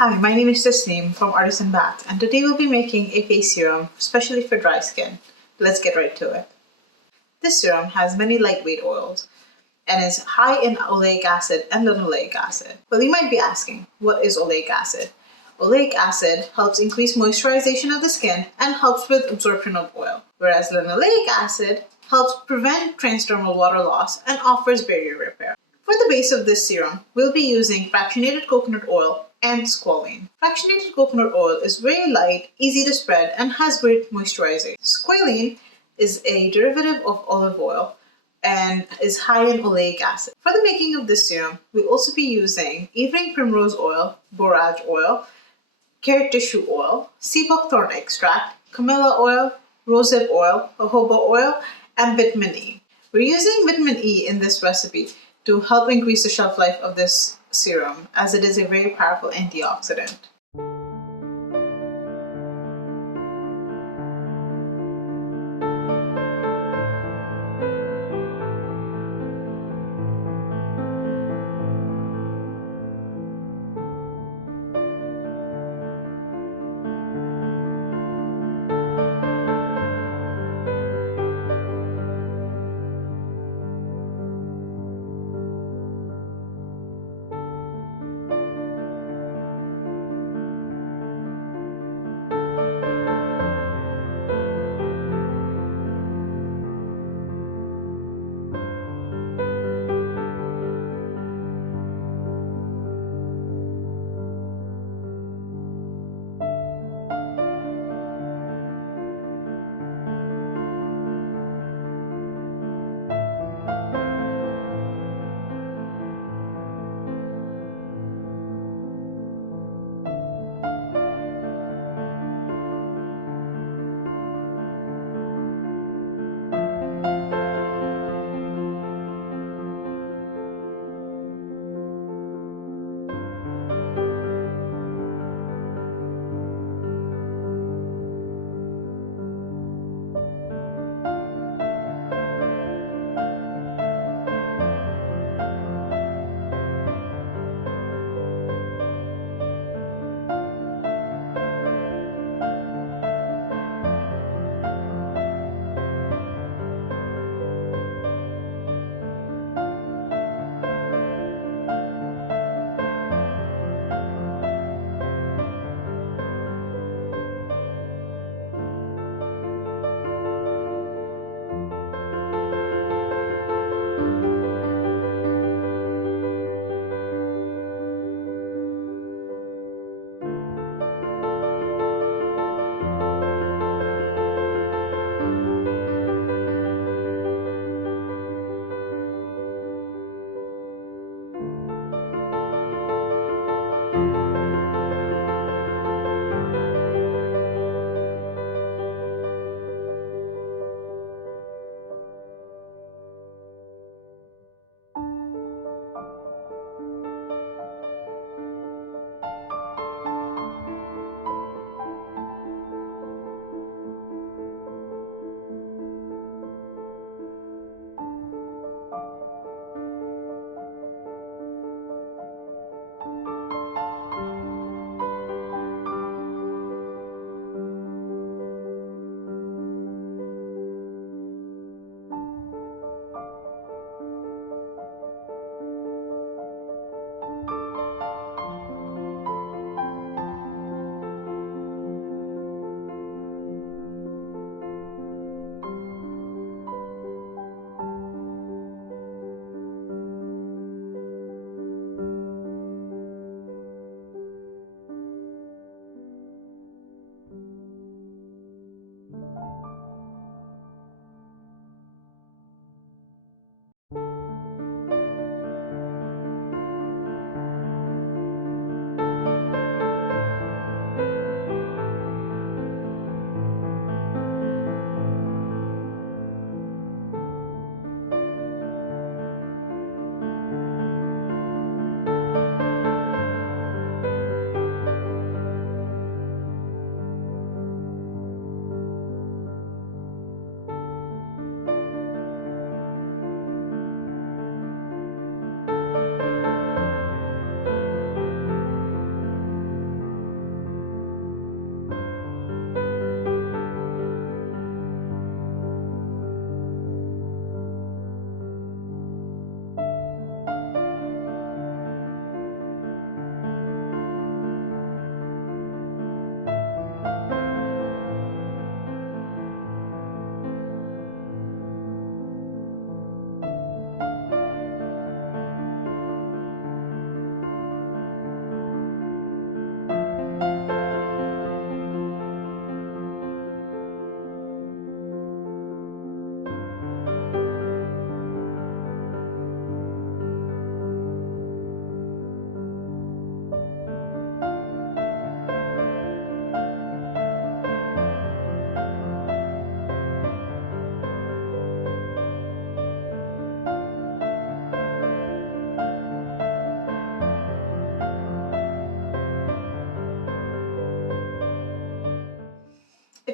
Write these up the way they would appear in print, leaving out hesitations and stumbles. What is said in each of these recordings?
Hi, my name is Tasneem from Artisan Bath, and today we'll be making a face serum especially for dry skin. Let's get right to it. This serum has many lightweight oils and is high in oleic acid and linoleic acid. Well, you might be asking, what is oleic acid? Oleic acid helps increase moisturization of the skin and helps with absorption of oil, whereas linoleic acid helps prevent transdermal water loss and offers barrier repair. For the base of this serum, we'll be using fractionated coconut oil and squalene. Fractionated coconut oil is very light, easy to spread, and has great moisturization. Squalene is a derivative of olive oil and is high in oleic acid. For the making of this serum, we'll also be using evening primrose oil, borage oil, carrot tissue oil, Seabucthorn Extract, Camellia oil, Rosehip oil, jojoba oil, and vitamin E. We're using vitamin E in this recipe to help increase the shelf life of this serum, as it is a very powerful antioxidant.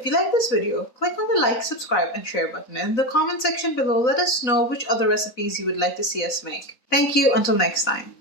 If you like this video, click on the like, subscribe, and share button. And in the comment section below, let us know which other recipes you would like to see us make. Thank you, until next time.